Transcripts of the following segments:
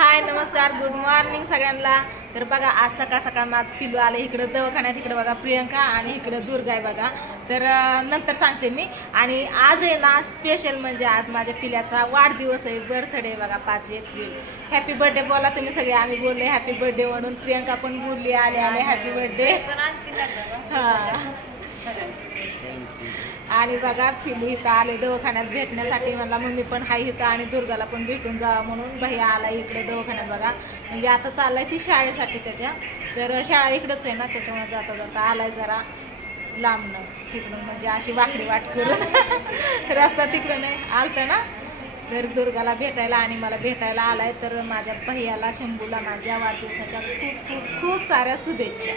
हाय नमस्कार good morning सगळ्यांना। तर बघा आज सकाळ सकाळ माझं पिल्लू आले इकडे दवाखान्यात, इकडे बघा प्रियंका आणि इकडे दुर्गा आहे बघा। तर नंतर सांगते मी। आणि आज आहे ना स्पेशल म्हणजे आज माझ्या पिल्याचा वाढदिवस आहे, बर्थडे बघा 5 एप्रिल। हॅपी बर्थडे बोला तुम्ही सगळे, आम्ही बोलले हॅपी बर्थडे म्हणून, प्रियंका पण बोलली आले आले हॅपी बर्थडे। हां आणि बघा पिल्लू इथं आले दवाखान्यात भेटण्यासाठी, मला मम्मी पण हाय इथं आणि दुर्गाला पण भेटून जावं म्हणून भैया आला इकडे दवाखान्यात बघा। म्हणजे आता चाललाय ती शाळेसाठी त्याच्या, तर शाळा इकडंच आहे ना त्याच्यामुळे जाता जाता आलाय जरा लांबनं तिकडून, म्हणजे अशी वाकडी वाट करून रस्ता तिकडं नाही आलता ना। तर दुर्गाला भेटायला आणि मला भेटायला आलाय। तर माझ्या भैयाला शंभूला माझ्या वाढदिवसाच्या खूप खूप खूप साऱ्या शुभेच्छा।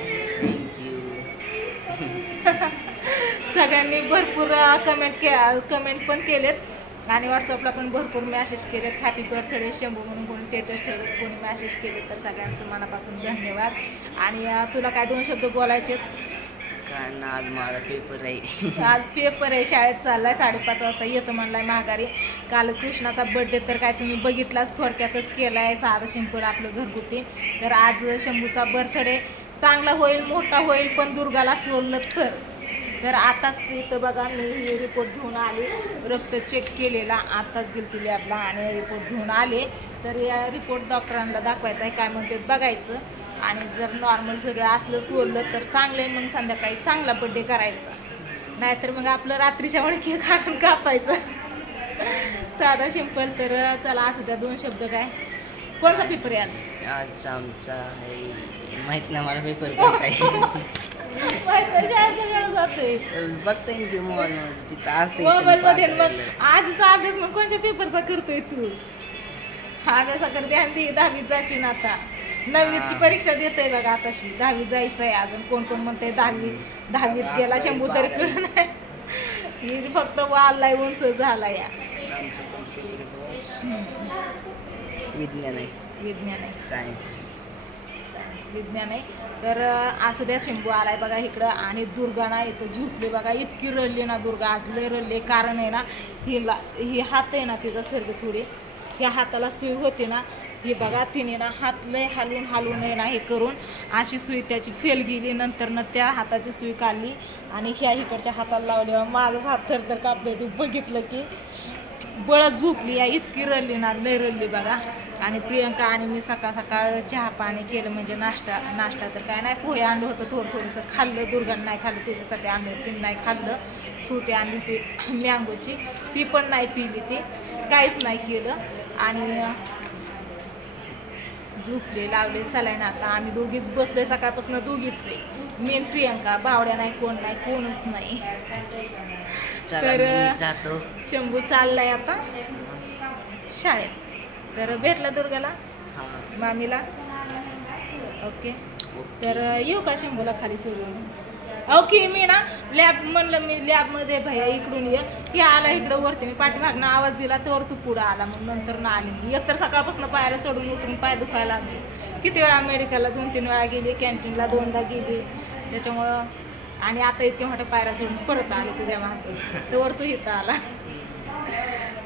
सगळ्यांनी भरपूर कमेंट पण केलेत आणि व्हॉट्सअपला पण भरपूर मेसेज केलेत, हॅपी बर्थडे शंभू म्हणून कोणी स्टेटस ठेवलेत, कोणी मेसेज केले। तर सगळ्यांचं मनापासून धन्यवाद। आणि तुला काय 2 शब्द बोलायचे? कारण आज माझा पेपर आहे। आज पेपर आहे, शाळेत चाललाय, 5:30 वाजता येतो म्हणलाय माघारी। काल कृष्णाचा बर्थडे तर काय तुम्ही बघितलाच, थोडक्यातच केलाय, साधं सिंपल आपलं घरगुती। तर आज शंभूचा बर्थडे चांगला होईल, मोठा होईल, पण दुर्गाला सोडलं तर आताच इथं बघा मी ही रिपोर्ट घेऊन आले, रक्त चेक केलेला आताच गेलती लॅबला आणि रिपोर्ट घेऊन आले। तर या रिपोर्ट डॉक्टरांना दाखवायचा आहे, काय म्हणते बघायचं। आणि जर नॉर्मल सगळं असलं सोडलं तर चांगलं आहे, मग संध्याकाळी चांगला बर्थडे करायचा, नाहीतर मग आपलं रात्रीच्या वेळी केक काढून कापायचं, साधा सिंपल। तर चला असू द्या 2 शब्द। काय कोणचा पेपर आहे आज? आज आमचा आहे माहित नाही मला पेपर कोणता आहे। बघता येईल की मोबाईल मध्ये। मग आजचा अभ्यास मग कोणत्या पेपरचा करतोय तू? अभ्यासाकडे ध्यान दे, 10वीत जायची ना आता, 9वीची परीक्षा देतोय बघा आताशी, 10वीत जायचंय अजून। कोण कोण म्हणते 10वीत गेला शंभू तरी कळ नाही, फक्त वाढलाय उंच झाला या। विज्ञान आहे सायन्स विज्ञान आहे। तर असू द्या शंभू आलाय बघा इकडं। आणि दुर्गा ना इथं झोपली बघा, इतकी रडली ना दुर्गा, आज लय रडली। कारण आहे ना ही हात आहे ना तिचा सर्दी थोडी, ह्या हाताला सुई होती ना, ही बघा तिने ना हात लय हालून आहे ना हे करून अशी सुई त्याची फेल गेली। नंतर ना त्या हाताची सुई काढली आणि ह्या इकडच्या हाताला लावली, माझाच हात थरथर कापले। ते बघितलं की बळत झोपली या, इतकी रडली ना, लय रडली बघा। आणि प्रियंका आणि मी सकाळ सकाळ चहा पाणी केलं, म्हणजे नाश्ता तर काय नाही, पोहे आणलं होतं, थोडंसं खाल्लं। दुर्गाने नाही खाल्लं, त्याच्यासाठी आणलं, तिने नाही खाल्लं। फ्रुटी आणली ती मँगोची, ती पण नाही पिली, ती काहीच नाही केलं। आणि झोपले, लावले सलाईन। आता आम्ही दोघीच बसले, सकाळपासून दोघीच आहे, मेन प्रियंका, बावड्या नाही, कोणच नाही। तर जातो, शंभू चाललाय आता शाळेत। तर भेटला दुर्गाला मामीला, ओके। तर येऊ का शंभूला खाली सोडून? ओके मी ना म्हणलं मी लॅबमध्ये भैया इकडून ये आला इकडं वरती, मी पाठीमागनं आवाज दिला तर तू पुढं आला, मग नंतर ना आली मी। एकतर सकाळपासून पायाला चढून उतरून पाय दुखायला लागले, किती वेळा मेडिकलला 2-3 वेळा गेली, कॅन्टीनला 2दा गेली, त्याच्यामुळं। आणि आता इतके मोठ्या पायऱ्या चढून परत आले तुझ्या मागे, तर तू इथं आला।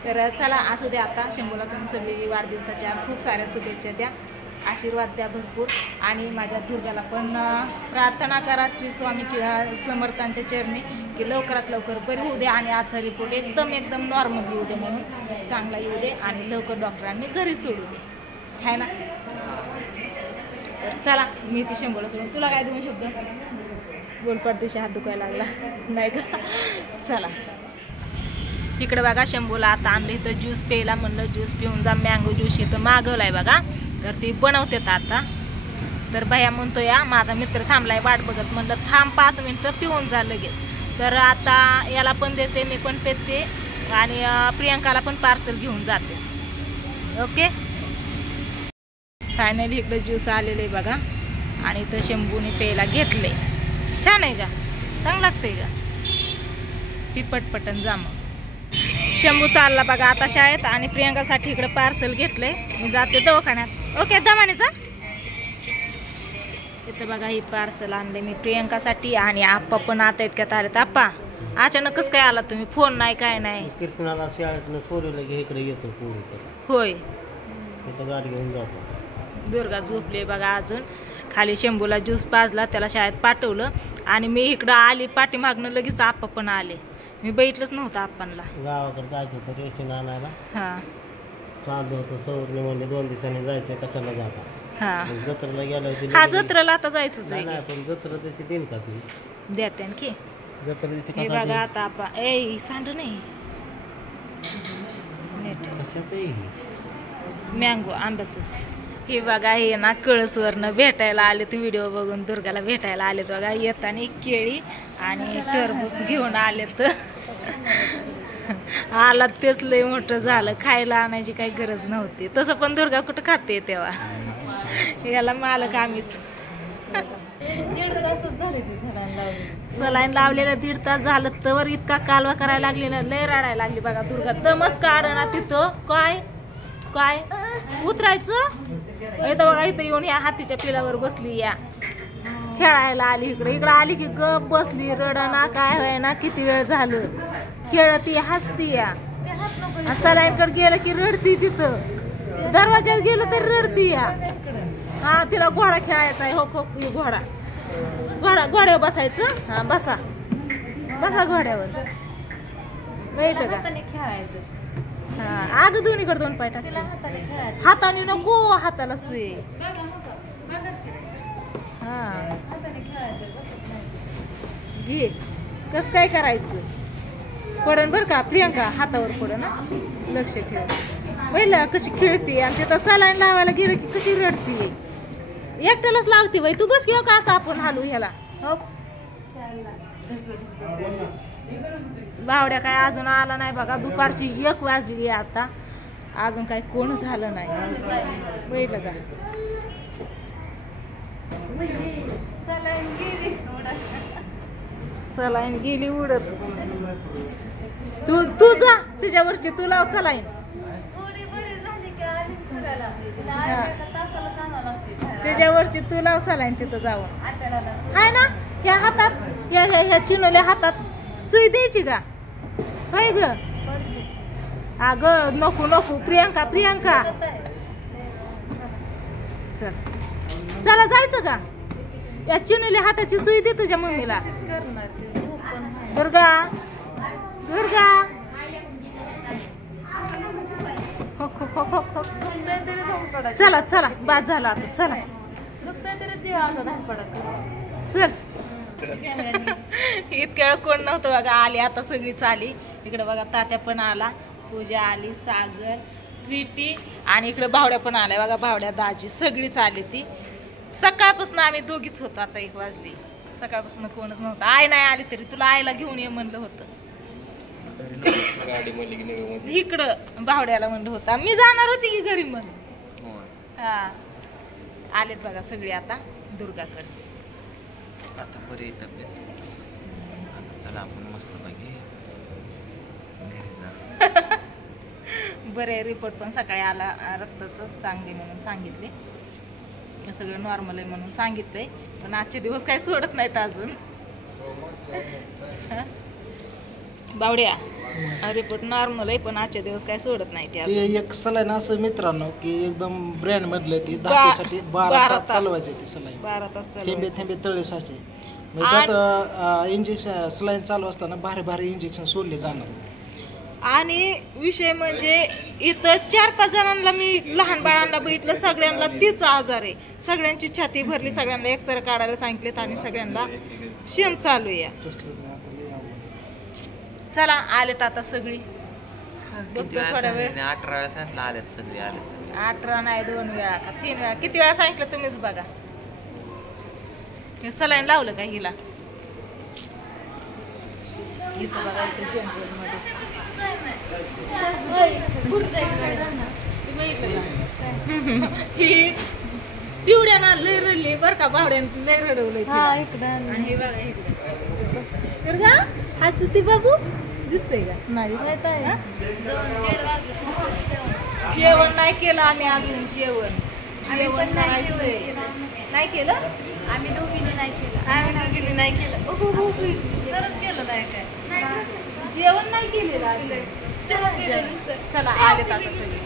तर चला असू द्या, आता शंभूला तुम्ही सगळी वाढदिवसाच्या खूप साऱ्या शुभेच्छा द्या, आशीर्वाद द्या भरपूर। आणि माझ्या दुर्गाला पण प्रार्थना करा श्री स्वामी समर्थांच्या चरणी की लवकरात लवकर बरी होऊ दे आणि आजचा रिपोर्ट एकदम नॉर्मल येऊ दे, म्हणून चांगला येऊ दे आणि लवकर डॉक्टरांनी घरी सोडू दे, आहे ना। तर चला मी ती शंभूला सोडून, तुला काय 2 शब्द बोलपाट, दिशा हात दुखायला लागला नाही का? चला इकडे बघा शंभूला आता आणलं इथं ज्यूस प्यायला, म्हणलं ज्यूस पिऊन जा, मँगो ज्यूस इथं मागवलाय बघा, तर ती बनवतात आता। तर भैया म्हणतो या माझा मित्र थांबलाय वाट बघत, म्हणलं थांब 5 मिनिटं पिऊन जा लगेच। तर आता याला पण देते, मी पण पेते आणि प्रियंकाला पण पार्सल घेऊन जाते, ओके। फायनली इकडे ज्यूस आलेले बघा आणि इथं शंभूने प्यायला घेतले, छान आहे का? चांगलं लागतंय का? पिपटपटन जाम। शंभू चालला बघा आता शाळेत आणि प्रियंकासाठी इकडे पार्सल घेतलंय, मी जाते दवाखान्यात, ओके दमानीचा। इथं बघा ही पार्सल आणले मी प्रियंकासाठी आणि आप्पा पण आता इतक्यात आलेत। आप्पा अचानकच काय आला तुम्ही, फोन नाही काय नाही? कृष्णाला शाळेतनं सोडलं की इकडे येतो, होय तिथं गाडी घेऊन जातो. दुर्गा झोपली बघा अजून. खाली शंभूला ज्यूस पाजला, त्याला शाळेत पाठवलं आणि मी इकडं आली पाठीमागनं, लगेच आप्पा पण आले. मी बघितलंच नव्हतं आप्पांना. गावाकडे जायचं होतं रेशन आणायला. हां चाललं होतं सौरने म्हणले 2 दिवसांनी जायचं कशाला जाता. हां जत्रेला गेलं होती. हा जत्रेला आता जायचंच नाही आहे. पण जत्रा त्याची देईन का ती द्याते आणखी. जत्रा दिवशी हे कसा बघा आता आप्पा ए सांड नाही नीट कशाचं आहे मँगो आंब्याचं. हे बघा हे ना कळसवरनं भेटायला आले ते व्हिडिओ बघून दुर्गाला भेटायला आलेत बघा. येताना केळी आणि टरबूज घेऊन आलेत. आला तेच लय मोठं झालं, खायला आणायची काही गरज नव्हती. तसं पण दुर्गा कुठं खाते तेव्हा. याला मालक आम्हीच. 1.5 तासच झाले ती सलाईन लावलेलं 1.5 तास झालं तर इतका कालवा करायला लागली ना, लय रडायला लागली बघा दुर्गा. दमच काढ ना तिथं. काय काय उतरायचं इथं बघा. इथं येऊन या हातीच्या पिलावर बसली, या खेळायला आली. इकडे आली की गप बसली, रडना काय होय ना. किती वेळ झालं खेळती हसती या. सलाईनकडे गेलं की रडती, तिथं दरवाज्यात गेलं तर रडती या. हा तिला घोडा खेळायचा आहे. हो हो घोडा घोड्यावर बसायचं. हा बसा बसा घोड्यावर. माहिती का खेळायचं. हा अगं दोन्हीकडे 2 पाय टाक. हाताने नको, हाताला सुई. हा घे. कस काय करायचं पडन बर का प्रियंका, हातावर पडन ना, लक्ष ठेव. पहिला कशी खेळते आणि तिथं सलाईन लावायला गेलं की कशी रडते. एकट्यालाच लागते बाई. तू बस घेऊ का असं आपण हालू ह्याला. हो बावड्या काय अजून आला नाही बघा. दुपारची 1 वाजली आता, अजून काही कोण झालं नाही. बघितलं का सलाईन गेली उडत. तू जा तिच्यावरची, तू लाव सलाईन. त्याच्यावरची तू लाव सलाईन तिथं जाऊन. हाय ना ह्या हातात, ह्या चिनोल्या हातात सुई द्यायची का काय ग. अगं नको नको प्रियंका प्रियंका. चल चला जायचं का. या चिनोल्या हाताची सुई दे तुझ्या मम्मीला. दुर्गा दुर्गा हो हो हो हो हो. चला चला बाद झाला आता. चला चल. इतक्या वेळ कोण नव्हतं बघा. आली आता सगळीच आली. इकडे बघा तात्या पण आला, पूजा आली, सागर, स्वीटी आणि इकडे भावड्या पण आल्या बघा. भावड्या दाजी सगळीच आली. ती सकाळपासून आम्ही दोघीच होतो. आता 1 वाजली. सकाळपासून कोणच नव्हतं. आई नाही आली तरी तुला आईला घेऊन ये म्हणलं होतं. इकडं भावड्याला म्हणलं होतं. मी जाणार होती की घरी मग. हा आलेत बघा सगळे आता दुर्गाकडे. आता बरी तब्येत. चला आपण मस्त घरी जा. बरे रिपोर्ट पण सकाळी आला रक्ताचं चांगले म्हणून सांगितले. सगळं नॉर्मल आहे म्हणून सांगितलंय. पण आजचे दिवस काही सोडत नाहीत अजून. बावड्या रिपोर्ट नॉर्मल आहे पण आजचे दिवस काही सोडत नाही. ते एक सलाईन असं मित्रांनो की एकदम ब्रँड मधले ती 10 साठी 12 तास चालवायचे. ती सलाईन 12 तास थेंबे थेंबे तळे साचे. त्यात इंजेक्शन सलाईन चालू असताना भारी भारी इंजेक्शन सोडले जाणार. आणि विषय म्हणजे इथं 4-5 जणांना मी लहान बाळांना बघितलं. सगळ्यांना तीच आजार आहे. सगळ्यांची छाती भरली. सगळ्यांना एक्सरे काढायला सांगितलेत आणि सगळ्यांना शेम चालू आहे. चला आलेत आता सगळी. बसलो थोडा वेळ. 18 वेळा सांगितलं आलेत सगळे. आले सगळे 18 नाही 2 वेळा का 3 वेळा. किती वेळा सांगितलं तुम्हीच बघा. हे सलाईन लावलं का हिला. इथं बघा इथं जनरल मध्ये ही पिवड्या ना लय रडली बर का. भावड्यानं लय रडवलंय. आणि हे बघा इकडे तर का हा सुती बाबू दिसतंय का. नाही जेवण नाही केलं आम्ही अजून. जेवण करायचंय. नाही केलं आम्ही दोघींनी नाही केलं. जेवण नाही केलेलं. चला आलेत आता सगळे.